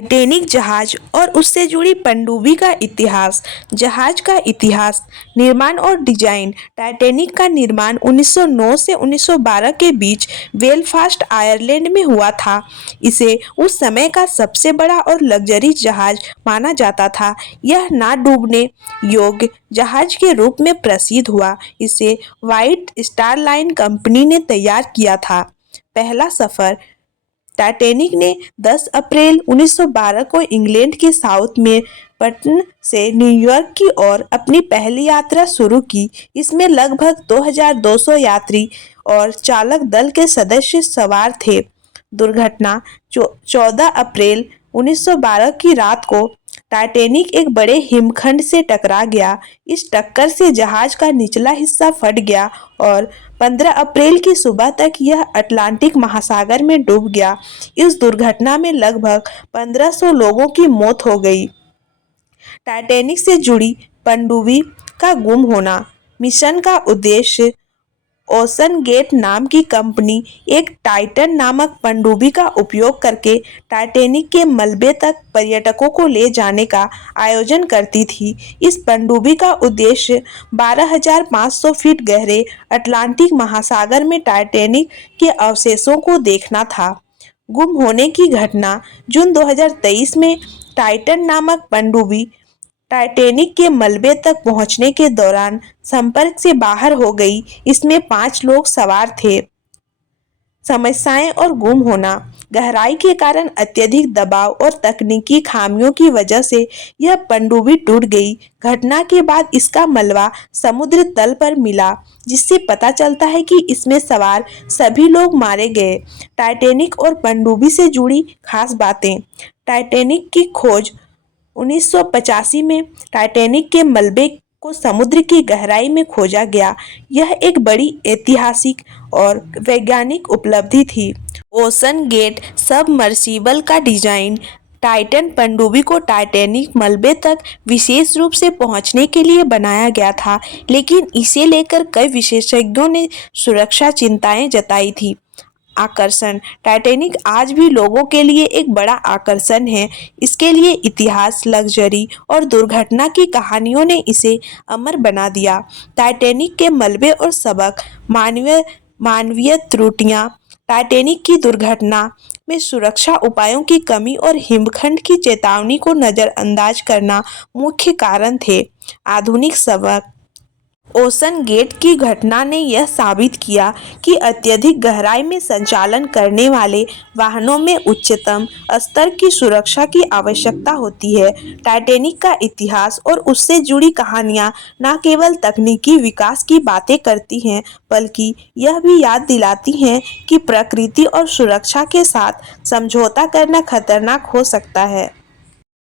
Titanic जहाज और उससे जुड़ी पनडुब्बी का इतिहास। जहाज का इतिहास, निर्माण और डिजाइन। टाइटैनिक का निर्माण 1909 से 1912 के बीच बेलफास्ट, आयरलैंड में हुआ था। इसे उस समय का सबसे बड़ा और लग्जरी जहाज माना जाता था। यह ना डूबने योग्य जहाज के रूप में प्रसिद्ध हुआ। इसे व्हाइट स्टार लाइन कंपनी ने तैयार किया था। पहला सफर। टाइटैनिक ने 10 अप्रैल 1912 को इंग्लैंड के साउथम्पटन से न्यूयॉर्क की ओर अपनी पहली यात्रा शुरू की। इसमें लगभग 2200 यात्री और चालक दल के सदस्य सवार थे। दुर्घटना। 14 अप्रैल 1912 की रात को टाइटैनिक एक बड़े हिमखंड से टकरा गया। इस टक्कर से जहाज का निचला हिस्सा फट गया और 15 अप्रैल की सुबह तक यह अटलांटिक महासागर में डूब गया। इस दुर्घटना में लगभग 1500 लोगों की मौत हो गई। टाइटैनिक से जुड़ी पनडुब्बी का गुम होना। मिशन का उद्देश्य। ओशन गेट नाम की कंपनी एक टाइटन नामक पनडुब्बी का उपयोग करके टाइटैनिक के मलबे तक पर्यटकों को ले जाने का आयोजन करती थी। इस पनडुब्बी का उद्देश्य 12,500 फीट गहरे अटलांटिक महासागर में टाइटैनिक के अवशेषों को देखना था। गुम होने की घटना। जून 2023 में टाइटन नामक पनडुब्बी टाइटैनिक के मलबे तक पहुंचने के दौरान संपर्क से बाहर हो गई। इसमें 5 लोग सवार थे। समस्याएं और गुम होना। गहराई के कारण अत्यधिक दबाव और तकनीकी खामियों की वजह से यह पनडुब्बी टूट गई। घटना के बाद इसका मलबा समुद्र तल पर मिला, जिससे पता चलता है कि इसमें सवार सभी लोग मारे गए। टाइटैनिक और पनडुब्बी से जुड़ी खास बातें। टाइटैनिक की खोज। 1985 में टाइटैनिक के मलबे को समुद्र की गहराई में खोजा गया। यह एक बड़ी ऐतिहासिक और वैज्ञानिक उपलब्धि थी। ओशन गेट सबमर्सिबल का डिजाइन। टाइटन पनडुब्बी को टाइटैनिक मलबे तक विशेष रूप से पहुंचने के लिए बनाया गया था, लेकिन इसे लेकर कई विशेषज्ञों ने सुरक्षा चिंताएं जताई थी। आकर्षण। टाइटैनिक आज भी लोगों के लिए एक बड़ा आकर्षण है। इसके लिए इतिहास, लग्जरी और दुर्घटना की कहानियों ने इसे अमर बना दिया। टाइटैनिक के मलबे और सबक। मानवीय त्रुटियां। टाइटैनिक की दुर्घटना में सुरक्षा उपायों की कमी और हिमखंड की चेतावनी को नजरअंदाज करना मुख्य कारण थे। आधुनिक सबक। ओशन गेट की घटना ने यह साबित किया कि अत्यधिक गहराई में संचालन करने वाले वाहनों में उच्चतम स्तर की सुरक्षा की आवश्यकता होती है। टाइटैनिक का इतिहास और उससे जुड़ी कहानियां न केवल तकनीकी विकास की बातें करती हैं, बल्कि यह भी याद दिलाती हैं कि प्रकृति और सुरक्षा के साथ समझौता करना खतरनाक हो सकता है।